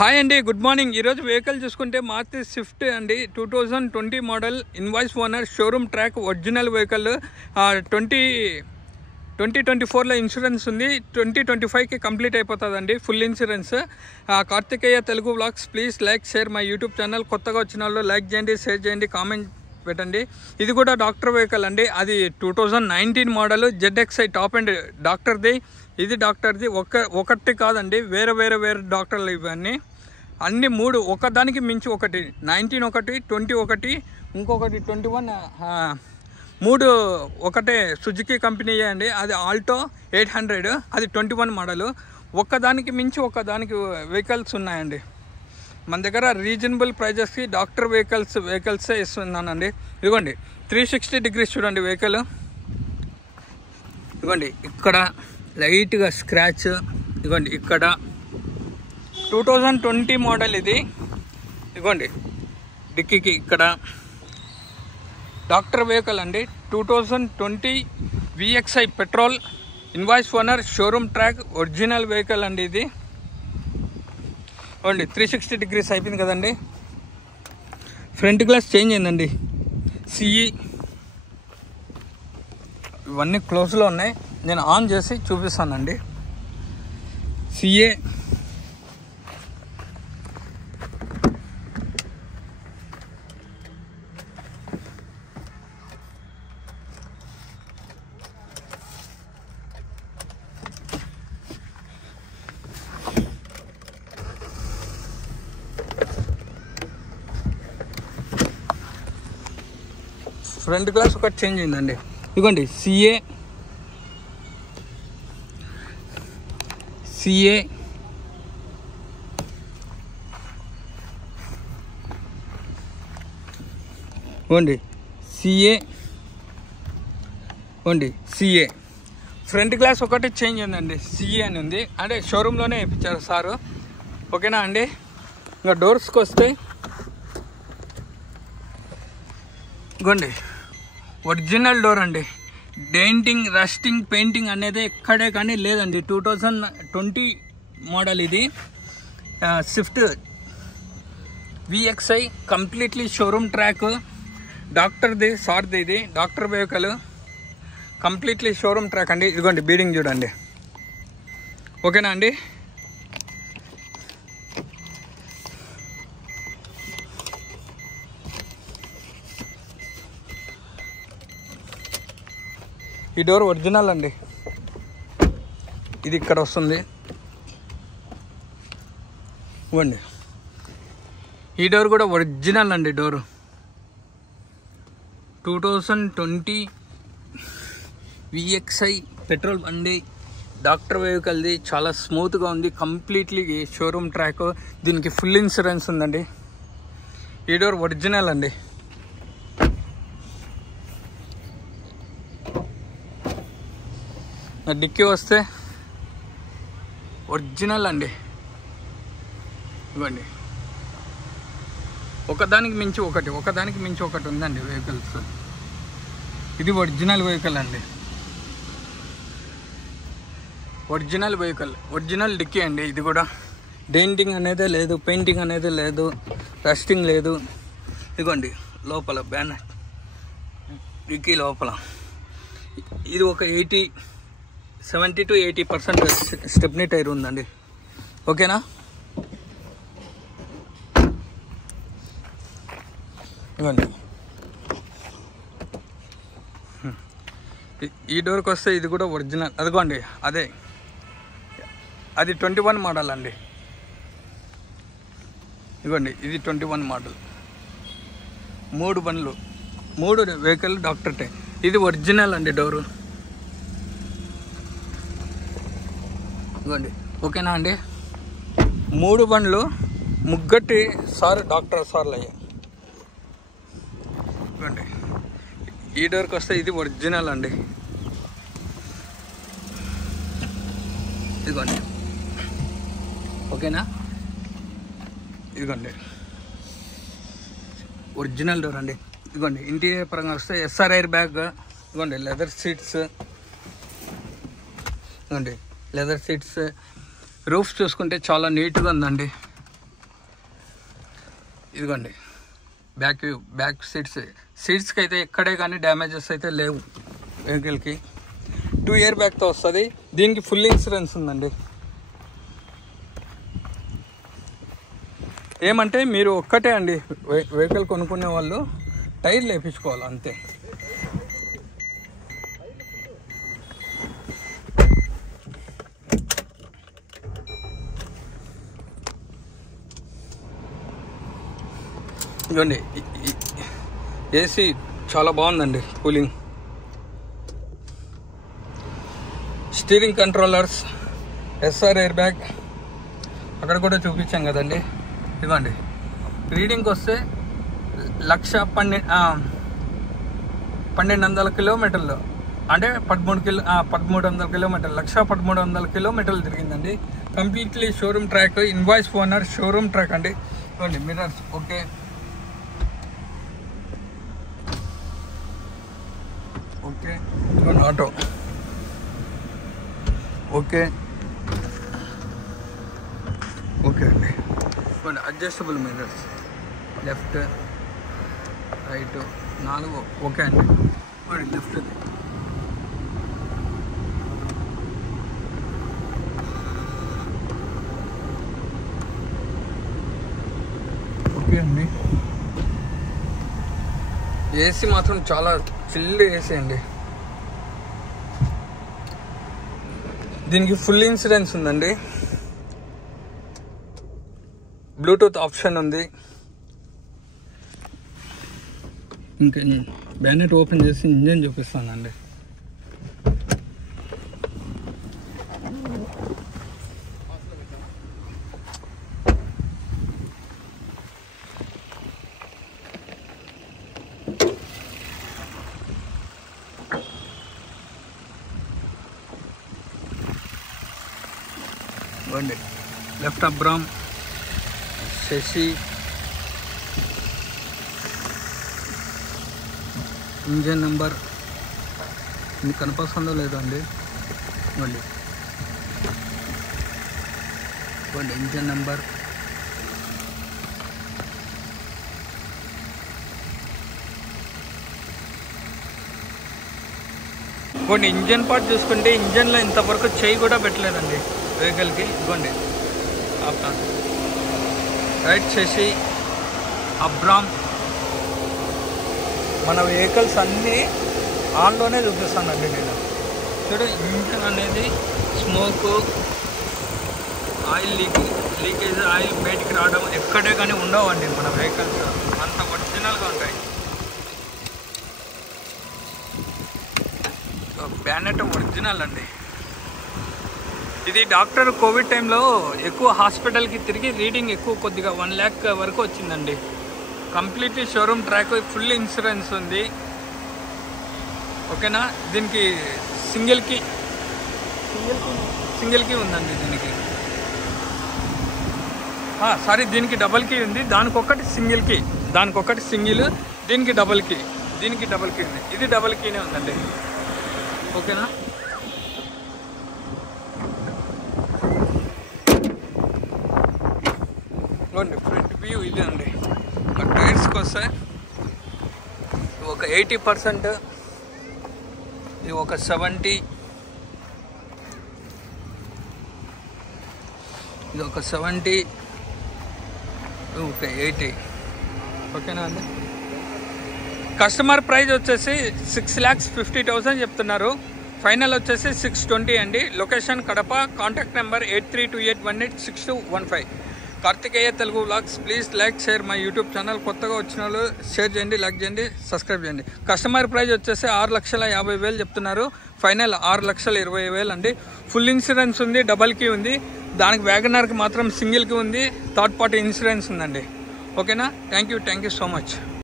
Hi అండి, good morning. ఈరోజు vehicle చూసుకుంటే మారుతి స్విఫ్ట్ అండి, 2020 model, invoice owner, showroom track, original vehicle. 2024లో ఇన్సూరెన్స్ ఉంది, 2025కి కంప్లీట్ అయిపోతుందండి full insurance. Karthikeya Telugu vlogs, please like, share my YouTube channel. కొత్తగా వచ్చిన వాళ్ళు లైక్ చేయండి, షేర్ చేయండి, కామెంట్ పెట్టండి. ఇది కూడా డాక్టర్ వెహికల్ అండి, అది 2019 మోడల్, ZXi టాప్ అండ్ డాక్టర్ది. ఇది డాక్టర్ది ఒకటి కాదండి, వేరే డాక్టర్లు ఇవన్నీ అన్ని మూడు, ఒకదానికి మించి ఒకటి. 19 ఒకటి, 20 ఒకటి, ఇంకొకటి 21, మూడు ఒకటే సుజుకి కంపెనీయే అండి. అది ఆల్టో 800, అది 21 మోడలు. ఒక్కదానికి మించి ఒకదానికి వెహికల్స్ ఉన్నాయండి మన దగ్గర. రీజనబుల్ ప్రైజెస్కి డాక్టర్ వెహికల్సే ఇస్తున్నానండి. ఇదిగోండి 360 డిగ్రీస్ చూడండి వెహికల్. ఇదిగోండి ఇక్కడ లైట్గా స్క్రాచ్, ఇదిగోండి ఇక్కడ 2020 మోడల్ ఇది. ఇదిగోండి డిక్కీకి ఇక్కడ డాక్టర్ వెహికల్ అండి, 2020 VXi petrol, invoice owner, showroom track, original vehicle అండి ఇది. ఇవ్వండి 360 డిగ్రీస్ అయిపోయింది కదండి. ఫ్రంట్ గ్లాస్ చేంజ్ అయిందండి, CE. ఇవన్నీ క్లోజ్లో ఉన్నాయి, నేను ఆన్ చేసి చూపిస్తానండి. CA, ఫ్రంట్ గ్లాస్ ఒకటి చేంజ్ అయిందండి. ఇదిగోండి CA, ఇవ్వండి CA ఫ్రంట్ గ్లాస్ ఒకటి చేంజ్ అయిందండి. CA అని ఉంది, అంటే షోరూంలోనే ఇప్పించారు సారు. ఓకేనా అండి. ఇంకా డోర్స్కి వస్తే ఇగోండి ఒరిజినల్ డోర్ అండి. డెంటింగ్, రస్టింగ్, పెయింటింగ్ అనేది ఎక్కడే కానీ లేదండి. 2020 మోడల్ ఇది. Swift VXi completely showroom track, డాక్టర్ది, సార్ది. ఇది doctor vehicle, completely showroom track అండి. ఇదిగోండి బీడింగ్ చూడండి. ఓకేనా అండి. ఈ డోర్ ఒరిజినల్ అండి, ఇది ఇక్కడ వస్తుంది. ఇవ్వండి ఈ డోర్ కూడా ఒరిజినల్ అండి. డోరు 2020 VXi పెట్రోల్ బండి, డాక్టర్ వెహికల్ది. చాలా స్మూత్గా ఉంది, కంప్లీట్లీ షోరూమ్ ట్రాక్. దీనికి ఫుల్ ఇన్సూరెన్స్ ఉందండి. ఈ డోర్ ఒరిజినల్ అండి. డిక్కీ వస్తే ఒరిజినల్ అండి. ఇవ్వండి ఒకదానికి మించి ఒకటి ఉందండి వెహికల్స్. ఇది ఒరిజినల్ వెహికల్ అండి, ఒరిజినల్ డిక్కీ అండి. ఇది కూడా డెంటింగ్ అనేది లేదు, పెయింటింగ్ అనేది లేదు, రస్టింగ్ లేదు. ఇదిగోండి లోపల బ్యానర్, డిక్కీ లోపల ఇది ఒక 70 to 80% స్టెప్నీ టైర్ ఉందండి. ఓకేనా. ఇవ్వండి ఈ డోర్కి వస్తే ఇది కూడా ఒరిజినల్. అదిగోండి అది 21 మోడల్ అండి. ఇదిగోండి ఇది 21 మోడల్. 3 బండ్లు, 3 వెహికల్ డాక్టర్ టై. ఇది ఒరిజినల్ అండి డోరు. ఇవ్వండి ఓకేనా అండి. 3 బండ్లు, ముగ్గటి సార్ డాక్టర్ సార్లు అయ్యాయి. ఇవ్వండి ఈ డోర్కి వస్తే ఇది ఒరిజినల్ అండి. ఇదిగోండి ఓకేనా. ఇదిగోండి ఒరిజినల్ డోర్ అండి. ఇదిగోండి ఇంటీరియర్ పరంగా వస్తే SR ఎయిర్ బ్యాగ్. ఇదిగోండి లెదర్ సీట్స్, ఇదిగోండి లెదర్ సీట్స్. రూఫ్ చూసుకుంటే చాలా నీట్గా ఉందండి. ఇదిగోండి బ్యాక్ సీట్స్కి అయితే ఎక్కడే కానీ డ్యామేజెస్ అయితే లేవు వెహికల్కి. 2 ఇయర్ బ్యాక్తో వస్తుంది. దీనికి ఫుల్ ఇన్సూరెన్స్ ఉందండి. ఏమంటే మీరు ఒక్కటే అండి వెహికల్ కొనుక్కునే వాళ్ళు టైర్లు వేయించుకోవాలి అంతే. ఇదిగోండి ఏసీ చాలా బాగుందండి, cooling. Steering controllers, SR air bag అక్కడ కూడా చూపించాం కదండి. ఇదిగోండి రీడింగ్కి వస్తే 1,1200 కిలోమీటర్లు అంటే 1300 కిలోమీటర్లు, 1,1300 కిలోమీటర్లు తిరిగిందండి. Completely showroom track, invoice owner showroom track అండి. ఇదిగోండి మిర్రర్స్ ఓకే. ఇదిగోండి ఆటో ఓకే అండి. ఇదిగోండి adjustable mirrors, left right 4 okay అండి. లెఫ్ట్ ఓకే అండి. ఏసీ మాత్రం చాలా చిల్డ్ ఏసీ అండి. దీనికి ఫుల్ ఇన్సూరెన్స్ ఉందండి. బ్లూటూత్ ఆప్షన్ ఉంది. ఇంకా బ్యానెట్ ఓపెన్ చేసి ఇంజన్ చూపిస్తానండి. లెఫ్ట్ అబ్రామ్, శశి, ఇంజన్ నెంబర్ మీకు కనిపిస్తుందో లేదో అండి. మళ్ళీ ఇంజన్ నెంబర్, కొన్ని ఇంజన్ పార్ట్ చూసుకుంటే ఇంజన్లో ఇంతవరకు చేయి కూడా పెట్టలేదండి వెహికల్కి. ఇవ్వండి రైట్ శశి, అబ్రామ్. మన వెహికల్స్ అన్నీ ఆన్లోనే చూపిస్తానండి నేను. చూడు ఇంజన్ అనేది స్మోకు, ఆయిల్ లీకేజ్, ఆయిల్ బయటికి రావడం ఎక్కడే కానీ ఉండవండి మన వెహికల్స్, అంత ఒరిజినల్గా ఉంటాయి. బ్యానెట్ ఒరిజినల్ అండి. ఇది డాక్టర్ కోవిడ్ టైంలో ఎక్కువ హాస్పిటల్కి తిరిగి రీడింగ్ ఎక్కువ కొద్దిగా 1 lakh వరకు వచ్చిందండి. Completely showroom track, full insurance ఉంది ఓకేనా. దీనికి సింగిల్కి ఉందండి. దీనికి సారీ దీనికి డబల్ కీ ఉంది. దానికొకటి సింగిల్, దీనికి డబల్ కీ ఉంది. ఇది డబల్ కీనే ఉందండి ఓకేనా. ఫ్రంట్ వ్యూ ఇది అండి. టైర్స్కి వస్తే ఒక 80%, ఇది ఒక 70, ఇది ఒక 70, ఒక 80 ఓకేనా అండి. కస్టమర్ ప్రైస్ వచ్చేసి 6,50,000 చెప్తున్నారు. ఫైనల్ వచ్చేసి 620 అండి. Location Kadapa. Contact number 8328186215. Karthikeya Telugu vlogs. Please like share my YouTube channel. కొత్తగా వచ్చిన వాళ్ళు షేర్ చేయండి, లైక్ చేయండి, సబ్స్క్రైబ్ చేయండి. కస్టమర్ ప్రైస్ వచ్చేసి 6,50,000 చెప్తున్నారు. ఫైనల్ 6,20,000 అండి. ఫుల్ ఇన్సూరెన్స్ ఉంది, డబల్ కీ ఉంది. దానికి వ్యాగనర్కి మాత్రం సింగిల్కి ఉంది, థర్డ్ పార్టీ ఇన్సూరెన్స్ ఉందండి ఓకేనా. Thank you so much.